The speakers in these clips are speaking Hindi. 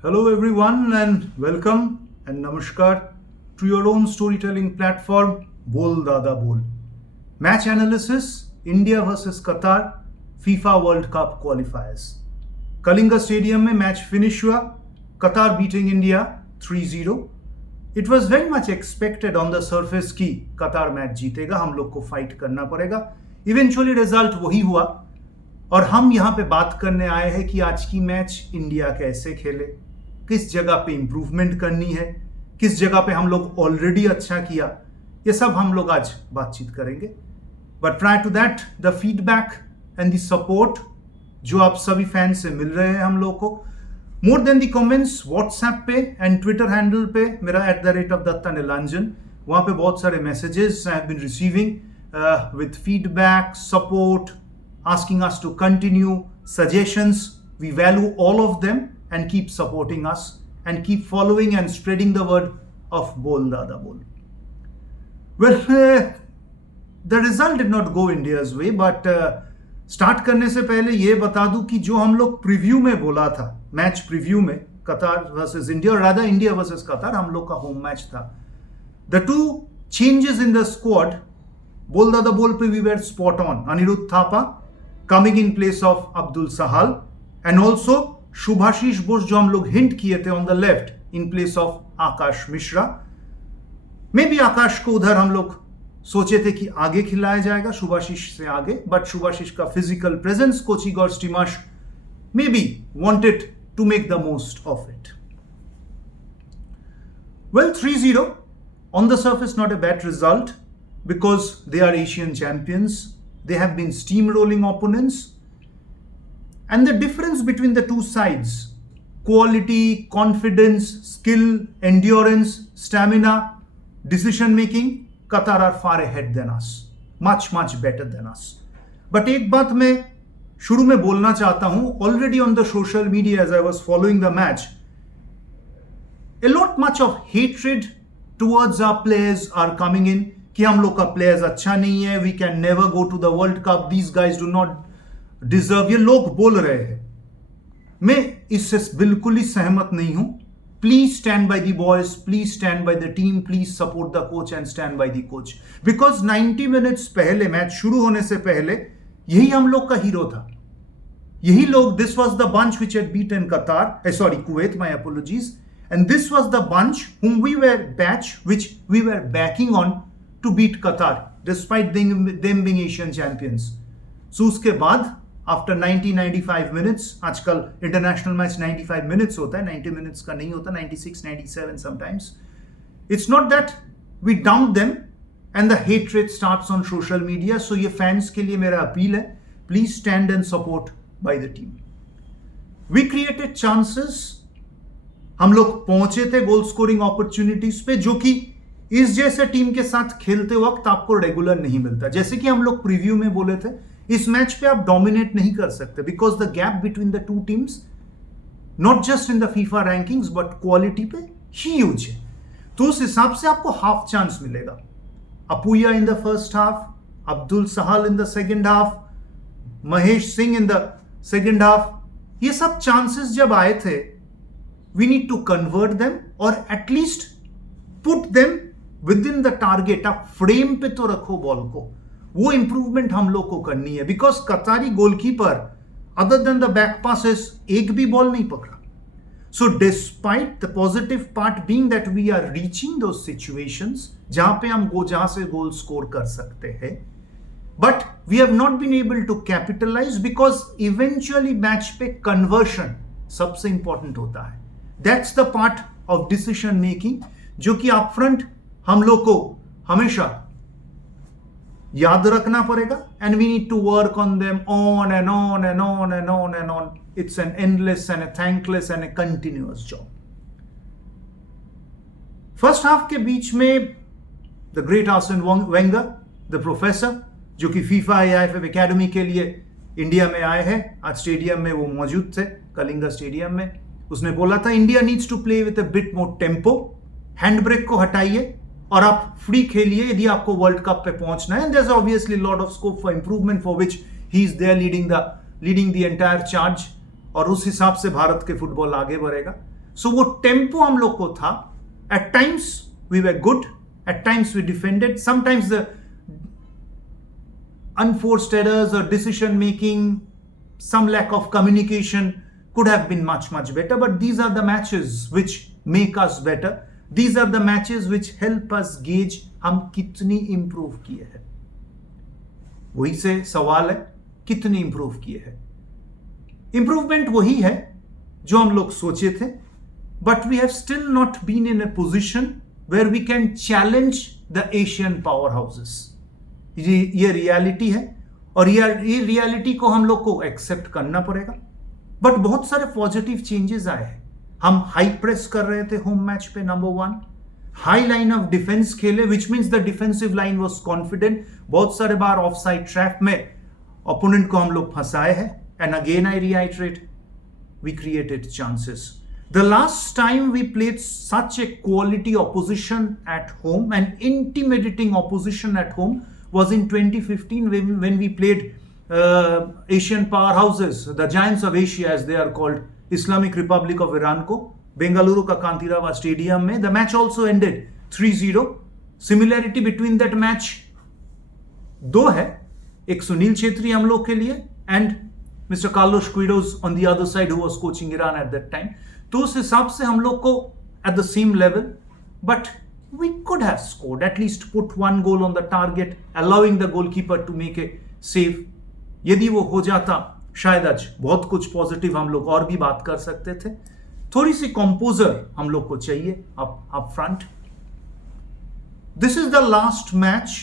Hello, everyone, and welcome and namaskar to your own storytelling platform, Bol Dada Bol. Match analysis India versus Qatar, FIFA World Cup qualifiers. Kalinga Stadium में मैच फिनिश हुआ, Qatar beating India 3-0. It was very much expected on the surface कि Qatar मैच जीतेगा, हम लोग को फाइट करना पड़ेगा. Eventually रिजल्ट वही हुआ और हम यहाँ पे बात करने आए हैं कि आज की मैच इंडिया कैसे खेले, किस जगह पे इंप्रूवमेंट करनी है, किस जगह पे हम लोग ऑलरेडी अच्छा किया, ये सब हम लोग आज बातचीत करेंगे. But prior to that the feedback and the support जो आप सभी फैन से मिल रहे हैं हम लोग को, more than the comments WhatsApp पे एंड ट्विटर हैंडल पे मेरा @दत्ता नीलांजन, वहाँ पे बहुत सारे messages I have been receiving with feedback, support, asking us to continue, suggestions. We value all of them and keep supporting us and keep following and spreading the word of Bol Dada Bol. Well, the result did not go India's way, but start करने से पहले ये बता दूं कि जो हम लोग प्रीव्यू में बोला था, मैच प्रीव्यू में कतार वर्सेस इंडिया और रादर इंडिया वर्सेस कतार, हम लोग का होम मैच था. The two changes in the squad, Bol Dada Bol पे we were spot on. Anirudh Thapa coming in place of Abdul Sahal and also Shubhashish Bose जो हम लोग हिंट किए थे on the left in place of Akash Mishra. May be Akash को उधर हम लोग सोचे थे कि आगे खिलाया जाएगा शुभाशीष से आगे, बट शुभाशीष का physical presence coach Igor Stimac may be wanted to make the most of it. Well, 3-0 on the surface not a bad result because they are Asian champions. They have been steamrolling opponents. And the difference between the two sides, quality, confidence, skill, endurance, stamina, decision making, Qatar are far ahead than us. Much, much better than us. But एक बात मैं शुरू में बोलना चाहता हूं, already on the social media as I was following the match, a lot much of hatred towards our players are coming in कि हम लोग का प्लेयर्स अच्छा नहीं है, we can never go to the world cup, these guys do not deserve, ये लोग बोल रहे हैं. मैं इससे बिल्कुल ही सहमत नहीं हूं. Please stand by the boys, please stand by the team, please support the coach and stand by the coach, because 90 minutes पहले, मैच शुरू होने से पहले, यही हम लोग का हीरो था. यही लोग, this was the bunch which had beaten Qatar, sorry Kuwait, my apologies, and this was the bunch whom we were batch which we were backing on to beat Qatar despite them being Asian champions. So उसके बाद after 90-95 minutes, आजकल इंटरनेशनल मैच 95 minutes होता है, 90 minutes का नहीं होता, 96-97 sometimes. It's not that we dump them and the hatred starts on social media. So ये fans के लिए मेरा अपील है, please stand and support by the team. We created chances. हम लोग पहुंचे थे गोल स्कोरिंग अपॉर्चुनिटीज पे, जो कि इस जैसे टीम के साथ खेलते वक्त आपको रेगुलर नहीं मिलता. जैसे कि हम लोग प्रीव्यू में बोले थे, इस मैच पे आप डोमिनेट नहीं कर सकते because the gap between the two teams, not just in the FIFA rankings but quality पे ह्यूज है. तो उस हिसाब से आपको हाफ चांस मिलेगा. Apuia in the first half, Abdul Sahal in the second half, Mahesh Singh in the second half, ये सब चांसेस जब आए थे, we need to convert them और at least put them within the target. आप फ्रेम पे तो रखो बॉल को, वो इंप्रूवमेंट हम लोग को करनी है. Because Qatari goalkeeper other than the back passes एक भी बॉल नहीं पकड़ा. So despite the positive part being that we are reaching those situations जहां पे हम जहां से गोल स्कोर कर सकते हैं, but we have not been able to capitalise because eventually match पे कन्वर्शन सबसे इंपॉर्टेंट होता है. That's the part of decision making जो कि अपफ्रंट हम लोग को हमेशा याद रखना पड़ेगा. And we need to work on them on and on and on and on and on. It's an endless and a thankless and a continuous job. First half के बीच में the great Arsene Wenger, the professor, जो कि फीफा AIFF एकेडमी के लिए इंडिया में आए हैं, आज स्टेडियम में वो मौजूद थे, कलिंगा स्टेडियम में. उसने बोला था India needs to play with a bit more tempo, hand brake को हटाइए और आप फ्री खेलिए यदि आपको वर्ल्ड कप पे पहुंचना है. There is obviously lot of scope for improvement for which he is there leading the entire charge, और उस हिसाब से भारत के फुटबॉल आगे बढ़ेगा. सो वो टेम्पो हम लोग को था. At times we were good, at times we defended, sometimes the unforced errors or decision making, some lack of communication could have been much better, but these are the matches which make us better. These are the matches which help us gauge हम कितनी improve किए हैं. वही से सवाल है, कितनी improve किए हैं. Improvement वही है जो हम लोग सोचे थे, but we have still not been in a position where we can challenge the Asian powerhouses. ये रियलिटी है और ये रियलिटी को हम लोग को एक्सेप्ट करना पड़ेगा. बट बहुत सारे पॉजिटिव चेंजेस आए हैं. हम हाई प्रेस कर रहे थे होम मैच पे, number 1. High line of defence खेले, which means the defensive line was confident. बहुत सारे बार ऑफ साइड ट्रैप में ओपोनेंट को हम लोग फंसाए हैं. And again I reiterate, we created chances. The last time we played such a quality opposition at home and intimidating opposition at home was in 2015 when we played Asian powerhouses, the giants of Asia as they are called, Islamic Republic of Iran को बेंगलुरु का कांतिरावा स्टेडियम में. The match also ended 3-0. Similarity between that match दो है, एक सुनील छेत्री हम लोग के लिए and Mr. Carlos Queiroz on the other side who was coaching Iran at that time. तो उस हिसाब से हम लोग को at the same level, but we could have scored, at least put one goal on the target, allowing the goalkeeper to make a save. यदि वो हो जाता शायद आज बहुत कुछ पॉजिटिव हम लोग और भी बात कर सकते थे. थोड़ी सी कंपोजर हम लोग को चाहिए up front. This is the last match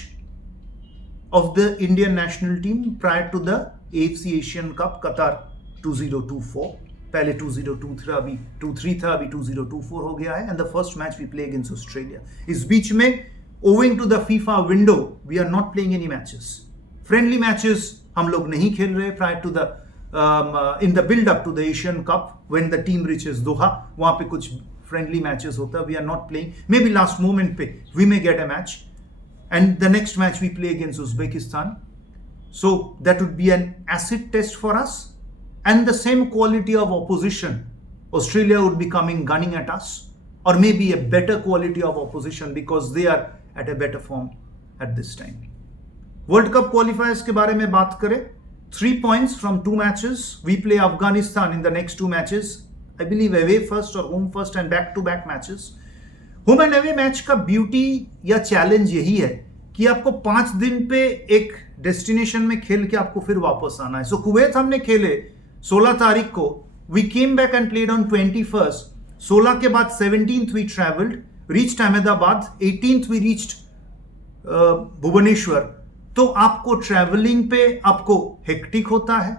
of the Indian national team prior to the AFC Asian Cup Qatar 2024. पहले 2023 था, अभी 23 था, अभी 2024 हो गया है. And the first match we play against Australia. इस बीच में owing to the FIFA window we are not playing any matches. Friendly matches हम लोग नहीं खेल रहे prior to the in the build up to the Asian cup when the team reaches Doha. वहां पे कुछ फ्रेंडली मैचेस होता है. We are not playing. Maybe last moment पे we may get a match. And the next match we play against Uzbekistan. So that would be an acid test for us. And the same quality of opposition, Australia would be coming gunning at us. Or maybe a better quality of opposition because they are at a better form at this time. World Cup qualifiers के बारे में बात करें. 3 points from 2 matches. We play Afghanistan in the next 2 matches. I believe away first or home first and back-to-back matches. Home and away match का ब्यूटी या चैलेंज यही है कि आपको 5 दिन पे एक डेस्टिनेशन में खेल के आपको फिर वापस आना है. सो कुवैत हमने खेले 16 तारीख को. We came back and played on 21st. 16 के बाद 17th we travelled, reached Ahmedabad. 18th we reached Bhubaneswar. तो आपको ट्रेवलिंग पे आपको हेक्टिक होता है.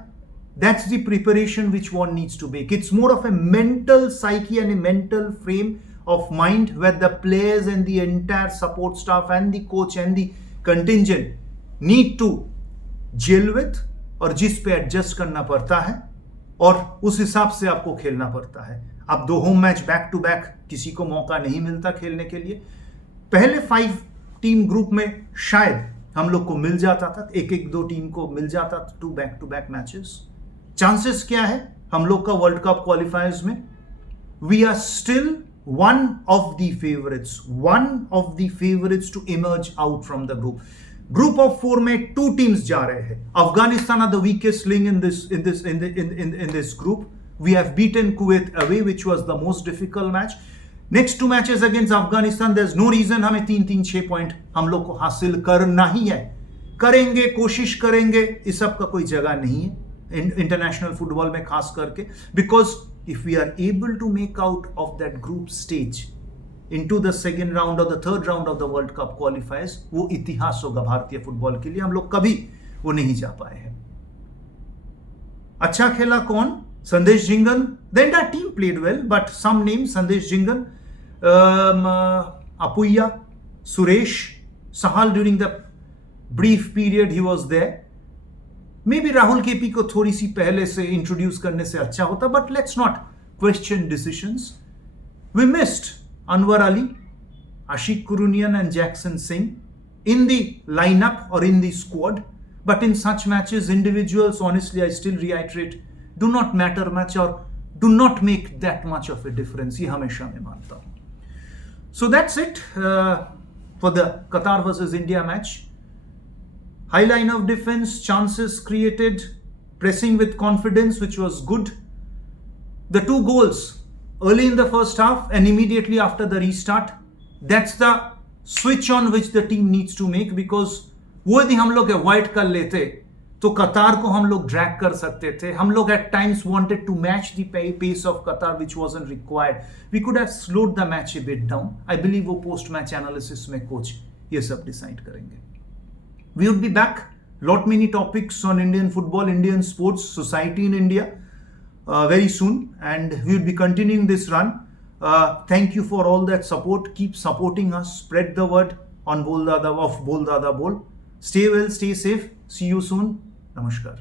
That's the preparation which one needs to make. It's more of a mental psyche and a mental frame of mind where the players and the entire support staff and the coach and the contingent need to gel with, और जिस पे एडजस्ट करना पड़ता है और उस हिसाब से आपको खेलना पड़ता है. अब 2 home match back to back किसी को मौका नहीं मिलता खेलने के लिए. पहले 5 टीम ग्रुप में शायद हम लोग को मिल जाता था, 1-2 टीम को मिल जाता था 2 back to back matches. Chances क्या है हम लोग का वर्ल्ड कप क्वालिफायर्स में? We are still one of the favorites to emerge out from the group. Group of 4 में 2 teams जा रहे हैं. Afghanistan are the weakest link in this group. We have beaten Kuwait away, which was the most difficult match. Next 2 matches against Afghanistan, there's no reason हमें 3-6 पॉइंट हम लोग को हासिल करना ही है. करेंगे, कोशिश करेंगे, इस सब का कोई जगह नहीं है इंटरनेशनल फुटबॉल में खास करके. Because if we are able to make out of that group stage into the second round or the third round of the World Cup qualifiers, वो इतिहास होगा भारतीय फुटबॉल के लिए. हम लोग कभी वो नहीं जा पाए हैं. अच्छा खेला कौन? संदेश Jhingan. The entire team played well, but some names: संदेश Jhingan, Apuia, Suresh, Sahal during the brief period he was there. May be Rahul KP को थोड़ी सी पहले से इंट्रोड्यूस करने से अच्छा होता, but let's not question decisions. We missed Anwar Ali, Ashique Kuruniyan and Jackson Singh in the lineup और in the squad. But in such matches individuals, honestly I still reiterate, do not matter much. और do not make that much of a difference. ये हमेशा मैं मानता हूँ. So that's it for the Qatar versus India match. High line of defense, chances created, pressing with confidence, which was good. The 2 goals early in the first half and immediately after the restart, that's the switch on which the team needs to make, because वो यदि हम लोग अवॉइड कर लेते तो कतार को हम लोग ड्रैग कर सकते थे. हम लोग at times wanted to match the pace of Qatar, which wasn't required. We could have slowed the match a bit down. I believe वो post match analysis में कोच ये सब डिसाइड करेंगे. We would be back. Lot many topics on Indian football, Indian sports, society in India very soon, and we will be continuing this run. Thank you for all that support. Keep supporting us. Spread the word on Bol Dada Bol. Stay well, stay safe. See you soon. Namaskar.